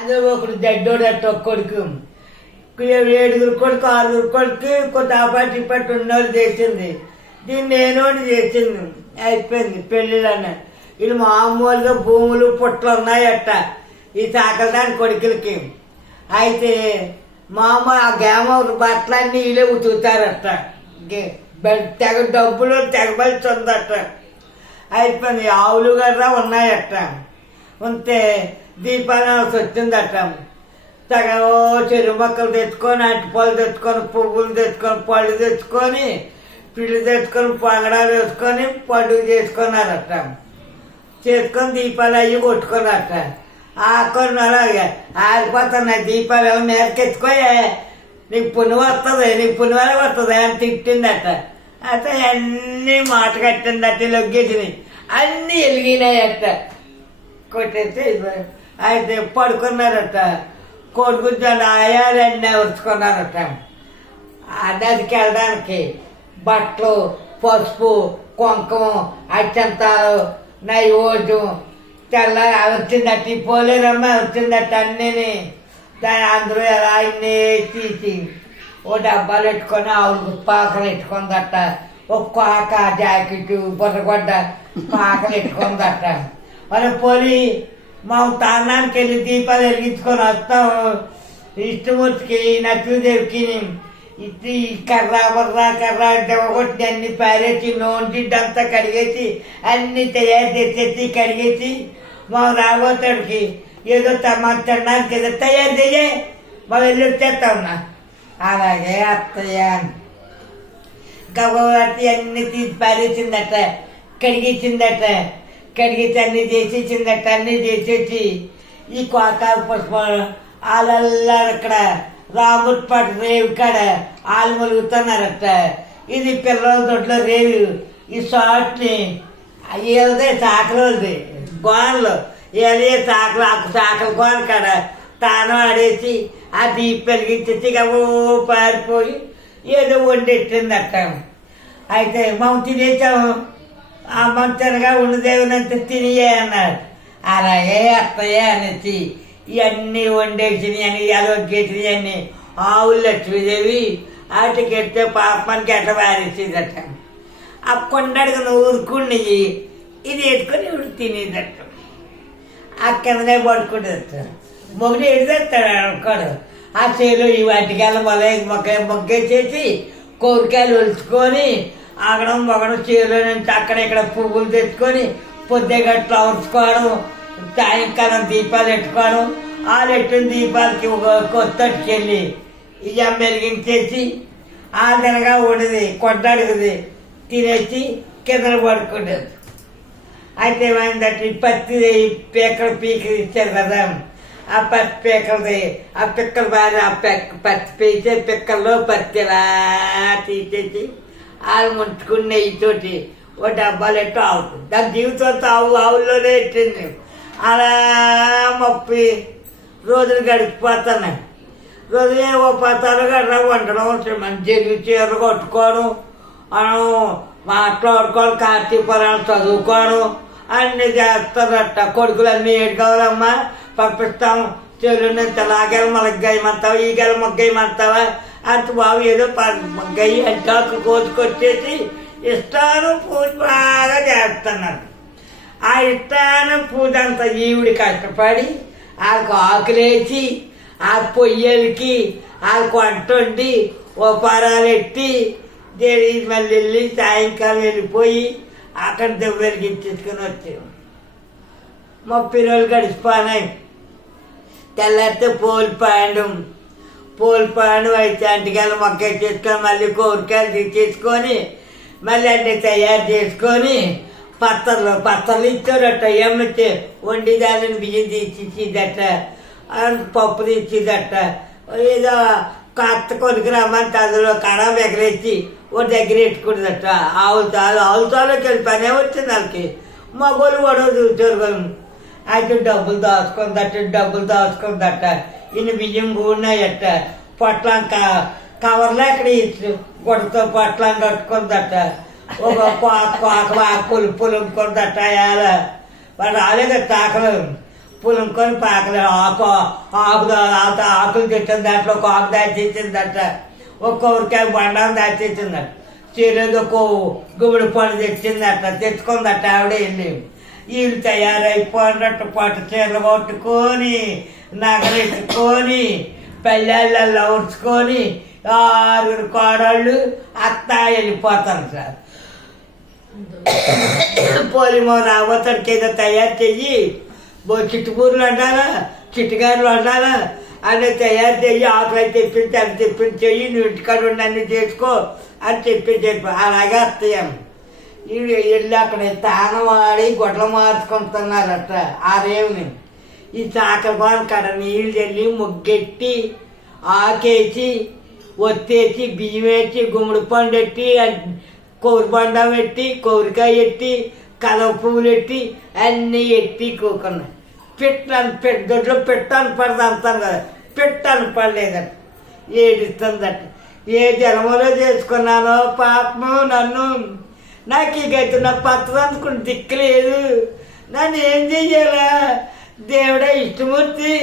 అందులో ఒకడు జడ్డోడు అట్ట ఒక కొడుకు 7 కొడుకు 6 కొడుకు కొంత ఆపాటి ఇప్పటి ఉన్నోళ్ళు చేసింది. దీన్ని నేనోటి చేసింది. అయిపోయింది పెళ్ళిళ్ళన్న. వీళ్ళు మామూలుగా భూములు పుట్టలు ఉన్నాయట ఈ సాకలదాని కొడుకులకి. అయితే మామ ఆ గేమ బట్టలన్నీ వీళ్ళే ఉతుకుతారట. తెగ డబ్బులు తెగబలిసి ఉందట. అయిపోయింది. ఆవులు గడ్రా ఉన్నాయట. ఉంటే దీపావళి వచ్చిందట. తెగ చెరువు మొక్కలు తెచ్చుకొని అరటిపళ్ళు తెచ్చుకొని పువ్వులు తెచ్చుకొని పళ్ళు తెచ్చుకొని పిల్లి తెచ్చుకొని పంగడాలు వేసుకొని పండుగ చేసుకున్నారట. చేసుకొని దీపాలు అవి కొట్టుకున్నారట. కొన్ని అలాగే ఆరిపోతున్నాయి దీపాలు మేరకెత్తుకోయే నీకు పుణ్యం వస్తుంది నీకు పుణ్యమే వస్తుంది అని తిట్టిందట. అయితే అన్నీ మాట కట్టిందట. లొగ్గేసినాయి అన్నీ వెలిగినాయట. కొట్టేసి అయితే పడుకున్నారట. కొడుకుని ఆయాలన్నీ వచ్చుకున్నారట. నదికి వెళ్ళడానికి బట్టలు పసుపు కుంకుమ అత్యంతాలు నైవేద్యం తెల్లారి వచ్చిందట. ఈ పోలేరమ్మ వచ్చిందట. అన్నీని దాని అందరూ ఎలా అన్నీ తీసి ఓ డబ్బాలు పెట్టుకొని ఆవులకు పాకలు పెట్టుకుందట. ఒక కాక జాకెట్ బుర్రగొడ్డ పాకలు పెట్టుకుందట. మరి పోలి మా తాన్నానికి వెళ్ళి దీపాలు వెలిగించుకొని వస్తాం. ఇష్టం వచ్చి నచ్చుదేవికి ఇది కర్ర బుర్ర కర్ర దెబ్బకొట్టి అన్ని పారేసి నోంటిడ్డంతా కడిగేసి అన్ని తయారు చేసేసి కడిగేసి మా రాబోతాడికి ఏదో మా తినడానికి ఏదో తయారు చేయే మా వెళ్ళి వచ్చేస్తా ఉన్నా. అలాగే అత్తయ్య గబగబట్టి అన్ని తీసి పారేసిందట. కడిగించిందట. కడిగేసి అన్ని చేసేసిందట. అన్ని చేసేసి ఈ కోక పుష్పం వాళ్ళల్లా అక్కడ రాముడిపాటి రేవు కాడ ఆలు మొలుగుతున్నారట. ఇది పిల్లల దొడ్లో రేవు. ఈ షార్ట్ని వీళ్ళదే సాకలది గోనలు వీళ్ళే సాకలు గోన కాడ తాను ఆడేసి ఆ దీప వెలిగించేసి ఇక ఓ పారిపోయి ఏదో వండెట్టిందట. అయితే మనం తినేసాము. ఆ మంచనగా ఉన్నదేవనంత తినియే అన్నారు. అలాగే అత్తయ్య అనేసి ఇవన్నీ వండేసినవి అని అలొగ్గేసినవి అన్నీ ఆవులు లక్ష్మీదేవి వాటికి ఎడితే పాపానికి ఎట్లా పారేసేదట. ఆ కొండడికి ఊరుకున్నవి ఇది వేసుకొని ఇప్పుడు తినేదట. ఆ కిందనే పడుకుంటుందట. మొగ్గుని ఎడిదేస్తాడు అనుకోడు. ఆ చేలో ఈ వాటికాయలు మొగ్గేసేసి కోరికాయలు ఒలుచుకొని ఆగడం మొగడం చేలో నుంచి అక్కడ ఇక్కడ పువ్వులు తెచ్చుకొని పొద్దుగా ఫ్లవర్సుకోవడం సాయంకాలం దీపాలు పెట్టుకోవడం. వాళ్ళు పెట్టిన దీపాలకి ఒక కొత్తట్టుకెళ్ళి ఇక మెరిగించేసి ఆ తినగా ఉండదు కొట్టడుగుది తినేసి కింద పడుకుంటుంది. అయితే ఏమైందట ఈ పత్తి పీకలు పీకలు ఇచ్చారు కదా. ఆ పత్తి పీకలది ఆ పిక్కలు బాగా ఆ పత్తి పీచే పిక్కల్లో పత్తిలా తీసేసి వాళ్ళు ముంచుకుని నెయ్యితోటి ఓ డబ్బాలు ఎట్టు ఆవు దాని జీవితంతో ఆవుల్లోనే ఎట్టింది. అలా 30 రోజులు గడిచిపోతున్నాయి. రోజు ఓ 10 గట్రా వండడం మంచి చీరలు కొట్టుకోవడం మాట్లాడుకోవడం కార్తీక పురాణం చదువుకోవడం అన్నీ చేస్తారట. కొడుకులు అన్నీ ఏడు కావాలమ్మా పంపిస్తాం చెల్లు తెలాగల మొగ్గేయమంటావా ఈ గల మొగ్గేయమంటావా అంత బాబు ఏదో మొగ్గయ్యి అంటే కోసుకొచ్చేసి ఇష్టాను పూజ బాగా చేస్తున్నారు. ఆ ఇష్టానం పూజ అంతా ఈవిడి కష్టపడి వాళ్ళకు ఆకులేసి ఆ పొయ్యలకి వాళ్ళకు వంట వండి ఉపహారాలు ఎట్టి మళ్ళీ వెళ్ళి సాయంకాలం వెళ్ళిపోయి అక్కడ దెబ్బలకి ఇచ్చేసుకుని వచ్చాము. 30 రోజులు గడిచిపోయినాయి. తెల్లారితే పూలపాండు అయితే అంటికాయలు మొక్క చేసుకొని మళ్ళీ కోరికాయలు తీసేసుకొని మళ్ళీ అన్నీ తయారు చేసుకొని పత్తర్లు ఇచ్చారట. ఏమిచ్చే వండి దానిని బియ్యం తీసిచ్చిదట. పప్పు తీసిదట. ఏదో కత్త కొనుక్కు రమ్మంటే అందులో కరాబ్ ఎగరేసి ఓ దగ్గర పెట్టుకుంటుందట. ఆవుతాలోకి వెళ్ళి పనే వచ్చింది వాళ్ళకి. మగోళ్ళు కూడా చూసారు. అయితే డబ్బులు దాచుకుందట. ఇన్ని బియ్యం కూడినాయట. పొట్లం కవర్లో ఎక్కడ గుడతో పొట్లం కట్టుకుందట. ఒక పులుపులుకుందట. వాడు రాలేదు తాకలు పులుముకొని పాకలు ఆకులు తెచ్చింది, దాంట్లో ఒక ఆకు దాచేసిందట, ఒక కొబ్బరికాయ బండం దాచేసిందట, చీరది ఒక గుమ్మడి పండు తెచ్చిందట, తెచ్చుకుందట ఆవిడ వెళ్ళి. వీళ్ళు తయారైపోయినట్టు పట్టు చీరలు కొట్టుకొని నగలెట్టుకొని పెళ్ళాళ్ళల్లో ఉడుచుకొని 6 కోడళ్ళు అత్త వెళ్ళిపోతారు సార్. పోలిమో రాబోతాడికి ఏదో తయారు చెయ్యి, చిట్టుపూర్లు అంటారా, చిట్టుగారులు అంటారా, అన్నీ తయారు చెయ్యి, ఆకులు తెప్పించి అవి తెప్పించి చెయ్యి, నువ్వు ఇంటికాడ ఉండి అన్నీ చేసుకో అని చెప్పి అలాగే వస్తాయమ్మ. వీడు వెళ్ళి అక్కడ తానం వాడి గొడ్లు మార్చుకుంటున్నారట. ఆరేవుని ఈ చాకలపాలు కాడ నీళ్ళు చల్లి ముగ్గెట్టి ఆకేసి ఒత్తేసి బియ్యం వేసి గుమ్మడి పండు ఎట్టి కొబ్బరి బండం పెట్టి కొబ్బరికాయ ఎట్టి కలవ పువ్వులు ఎట్టి అన్నీ ఎట్టి కూకున్నాయి. దొడ్లో పెట్టాను పడదు అంటాను కదా, పెట్టాను పడలేదట, ఏడుస్తుందట. ఏ జన్మలో చేసుకున్నానో పాపము నన్ను, నాకు ఈ గతి నా పత్రం అందుకుని దిక్కులేదు, నన్ను ఏం చెయ్యాలా దేవుడా ఇష్టమూర్తి,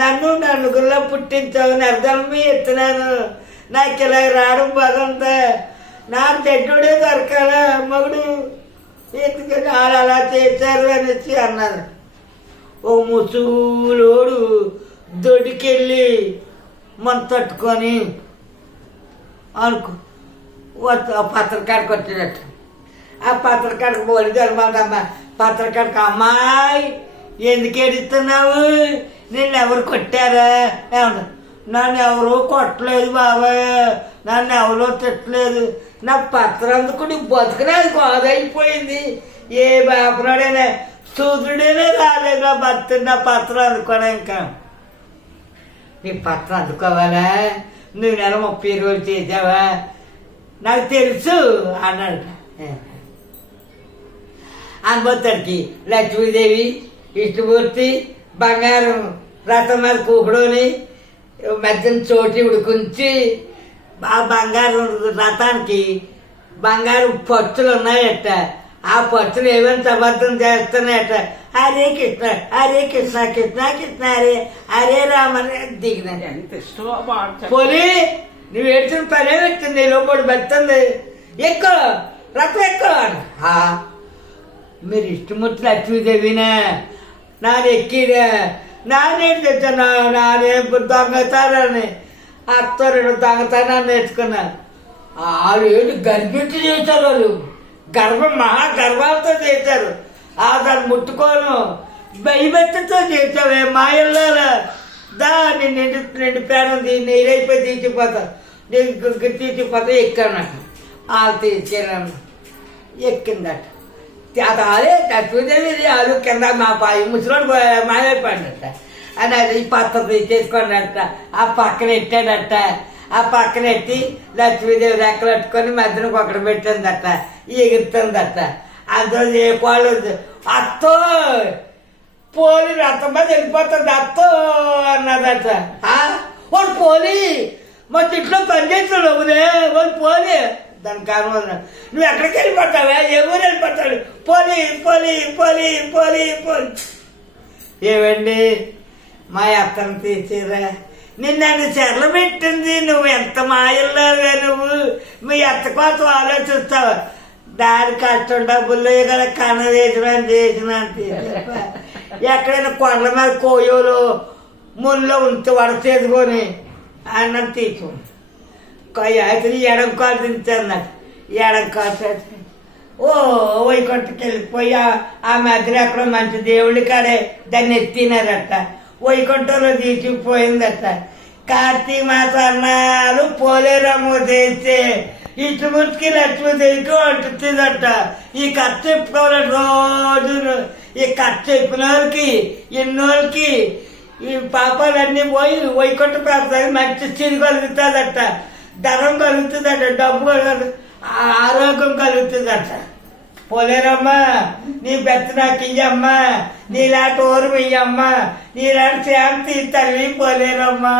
నన్ను నలుగురిలో పుట్టించావు, అర్థమే ఎత్తున్నాను, నాకు ఇలా రావడం బాగుందా, నాకు దగ్గుడే దొరకాలా మగుడు ఎత్తుకుని వాళ్ళు అలా చేశారు అనేసి అన్నారు. ఓ ముసూలోడు దొడికెళ్ళి మన తట్టుకొని అనుకో పత్రకాడికి వచ్చినట్టు. ఆ పత్రకాడికి పోలేదు అనమాట. పత్రకాడికి అమ్మాయి ఎందుకు ఏడుస్తున్నావు, నిన్ను ఎవరు కొట్టారా, నన్ను ఎవరో కొట్టలేదు బాబాయ్, నన్ను ఎవరో తిట్టలేదు, నా పత్రం అందుకుని బతుకునేది కాదైపోయింది, ఏ బాపనాడైనా సూర్యుడైనా రాలేదు నా భర్త నా పత్రం అందుకోవడం. ఇంకా నీ పత్రం అందుకోవాలా, నువ్వు నెల 30 రోజులు చేసావా, నాకు తెలుసు అన్నాడు. అనుభూతానికి లక్ష్మీదేవి విష్ణుమూర్తి బంగారం రథం మీద కూకుడోని మధ్యన చోటి ఉడుకుంచి ఆ బంగారం రథానికి బంగారం పచ్చులు ఉన్నాయట, ఆ పచ్చులు ఏమైనా సమర్థం చేస్తున్నాయట. హరే కృష్ణ హరే కృష్ణ కృష్ణ కృష్ణ హరే హరే రామని దిగినాడు. పోలి నువ్వు ఏడ్చిన పనే వచ్చింది, లోపడి పెడుతుంది, ఎక్కువ రథం ఎక్కువ. మీరు ఇష్టమూర్తి లక్ష్మీదేవినా, నాది ఎక్కిదా, నానేం తెచ్చాను, నానేం దొంగతానని అత్తరు దొంగతనాన్ని నేర్చుకున్నాను. 6 ఏళ్ళు గర్భించి చేశారు వాళ్ళు, మహాగర్భాలతో చేశారు. దాన్ని ముట్టుకోను భయభక్తితో చేసావే మాయల్లారా, దాన్ని నిండు పేడం నీరైపోయి తీసిపోతా, తీసిపోతా ఎక్కాను. వాళ్ళు తీసుకెళ్ళాను, ఎక్కిందట. అదే లక్ష్మీదేవి వాళ్ళు కింద మా ముసలోడు మాయమైపోయినట్ట అని అది ఈ పత్రం తీసేసుకోండట. ఆ పక్కన ఎట్టాడట, ఆ పక్కన ఎట్టి లక్ష్మీదేవి రెక్కలెట్టుకొని మధ్యన ఒకటి పెట్టిందట, ఎగురుతుందట. అందులో ఏ కోళ్ళు అత్తో పోలి రథం మీద వెళ్ళిపోతుంది అత్తో అన్నదట. వాడు పోలి మా ఇంట్లో పనిచేస్తాడు వాళ్ళు పోలి, దాని కారణం నువ్వు ఎక్కడికి వెళ్ళిపోతావా, ఏ ఊరు వెళ్ళిపోతాడు, పోలి పోలి పోలి పోలి పోలి. ఏమండి మా అత్తను తీసిరా, నిన్ను చెరలు పెట్టింది, నువ్వు ఎంత మాయల్లాగా నువ్వు మీ అత్త కోసం ఆలోచిస్తావు, దాని కష్టం డబ్బుల్లో కదా కన్న చేసిన ఎక్కడైనా కొండల మీద కోయోలు ముల్లో ఉంటే వడచేసుకొని అన్నం తీసు అయితే ఎడం కాలు దించన్నట్టు, ఎడం కాలు ఓ వైకుంఠకి వెళ్ళిపోయి ఆ మధ్యలో అక్కడ మంచి దేవుడి కాడే దాన్ని ఎత్తినారట, వైకుంఠంలో తీసుకుపోయిందట. కార్తీక మాస అన్నాలు పోలేరమ్మ చేస్తే ఇటుముడికి లక్ష్మీదేవికి వంటుందట. ఈ కథ చెప్పుకోవాలి రోజు, ఈ కథ చెప్పిన వాళ్ళకి ఎన్నోళ్ళకి ఈ పాపాలన్నీ పోయి వైకుంఠ ప్రాంతానికి మంచి స్థితి కలుగుతుందట, ధనం కలుగుతుందట, డబ్బు ఆరోగ్యం కలుగుతుందట. పోలేరమ్మా నీ బెత్త నాకు ఇయ్యమ్మా, నీలాంటి ఓరు ఇయ్యమ్మా, నీలాంటి శాంతి తల్లి పోలేరమ్మా.